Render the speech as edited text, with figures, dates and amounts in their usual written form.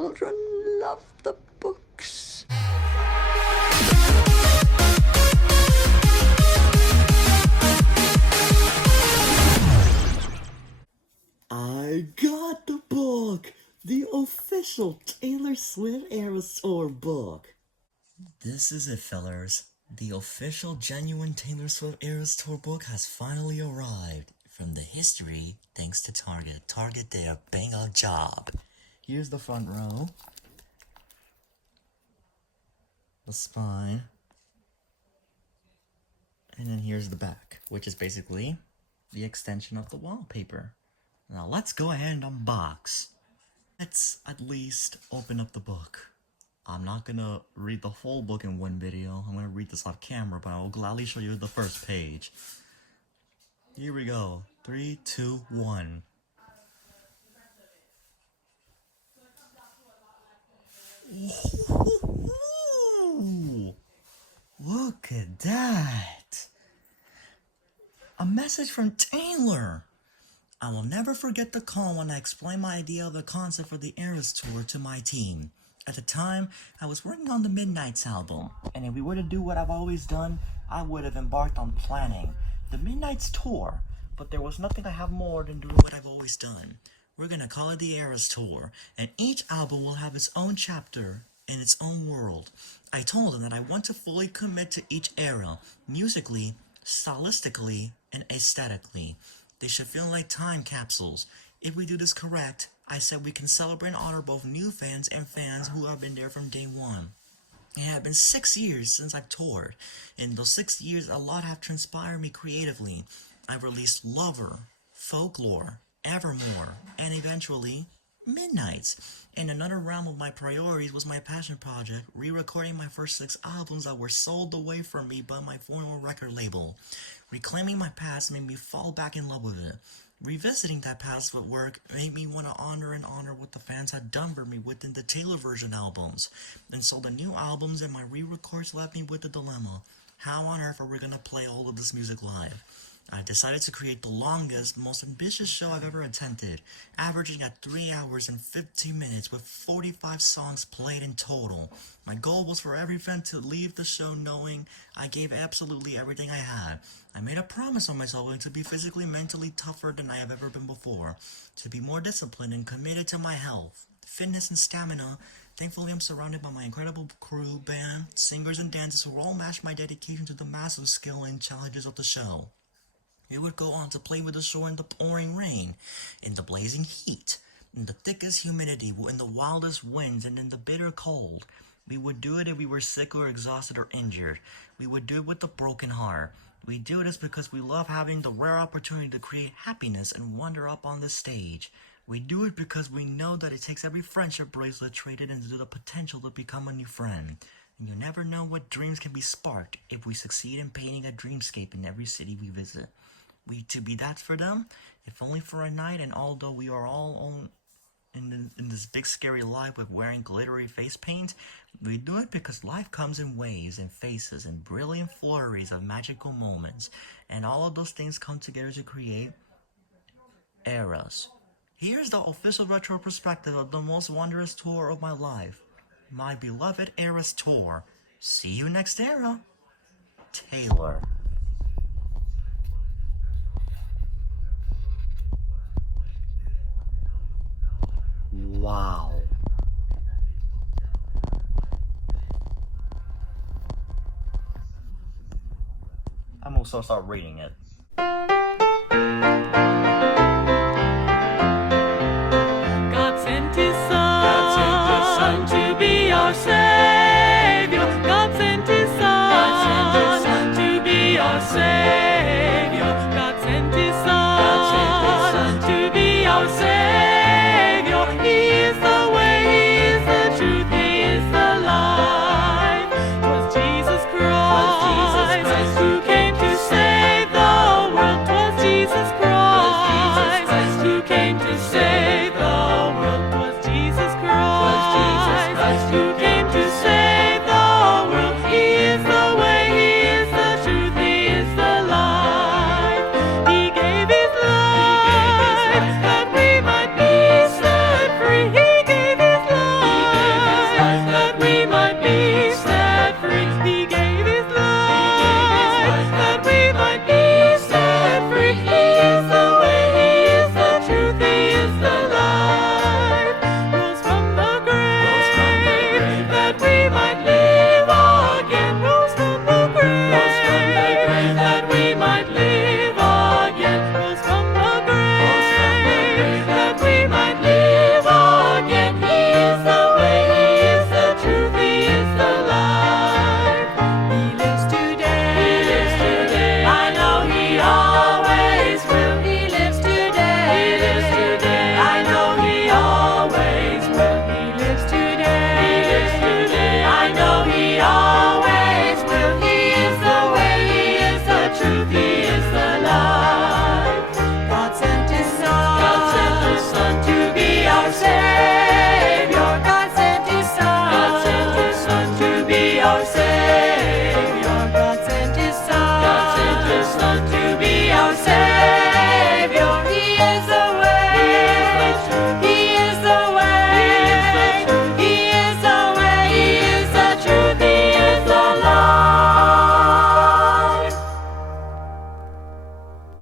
children love the books. I got the book! The official Taylor Swift Eras Tour book! This is it, fellers. The official genuine Taylor Swift Eras Tour book has finally arrived. From the history, thanks to Target. Target did a bang-up job. Here's the front row. The spine. And then here's the back, which is basically the extension of the wallpaper. Now let's go ahead and unbox. Let's at least open up the book. I'm not gonna read the whole book in one video. I'm gonna read this off camera, but I will gladly show you the first page. Here we go. 3, 2, 1. Ooh, look at that. A message from Taylor. I will never forget the call when I explained my idea of the concept for the Eras Tour to my team. At the time, I was working on the Midnights album, and if we were to do what I've always done, I would have embarked on planning the Midnights Tour, but there was nothing I have more than doing what I've always done. We're gonna call it the Eras Tour, and each album will have its own chapter in its own world. I told them that I want to fully commit to each era, musically, stylistically, and aesthetically. They should feel like time capsules. If we do this correct, I said we can celebrate and honor both new fans and fans who have been there from day one. It had been 6 years since I've toured. In those 6 years, a lot have transpired me creatively. I've released Lover, Folklore, Evermore, and eventually, Midnights. And another realm of my priorities was my passion project, re-recording my first 6 albums that were sold away from me by my former record label. Reclaiming my past made me fall back in love with it. Revisiting that past with work made me want to honor what the fans had done for me within the Taylor version albums. And so the new albums and my re-records left me with the dilemma. How on earth are we going to play all of this music live? I decided to create the longest, most ambitious show I've ever attended, averaging at 3 hours and 15 minutes with 45 songs played in total. My goal was for every fan to leave the show knowing I gave absolutely everything I had. I made a promise on myself to be physically, mentally tougher than I have ever been before, to be more disciplined and committed to my health, fitness, and stamina. Thankfully, I'm surrounded by my incredible crew, band, singers, and dancers who all match my dedication to the massive skill and challenges of the show. We would go on to play with the shore in the pouring rain, in the blazing heat, in the thickest humidity, in the wildest winds, and in the bitter cold. We would do it if we were sick or exhausted or injured. We would do it with a broken heart. We do this because we love having the rare opportunity to create happiness and wonder up on the stage. We do it because we know that it takes every friendship bracelet traded into the potential to become a new friend. And you never know what dreams can be sparked if we succeed in painting a dreamscape in every city we visit. We to be that for them, if only for a night, and although we are all in this big scary life with wearing glittery face paint, we do it because life comes in waves and faces and brilliant flurries of magical moments, and all of those things come together to create eras. Here's the official retro perspective of the most wondrous tour of my life, my beloved Eras Tour. See you next era. Taylor. Wow. I'm gonna start reading it.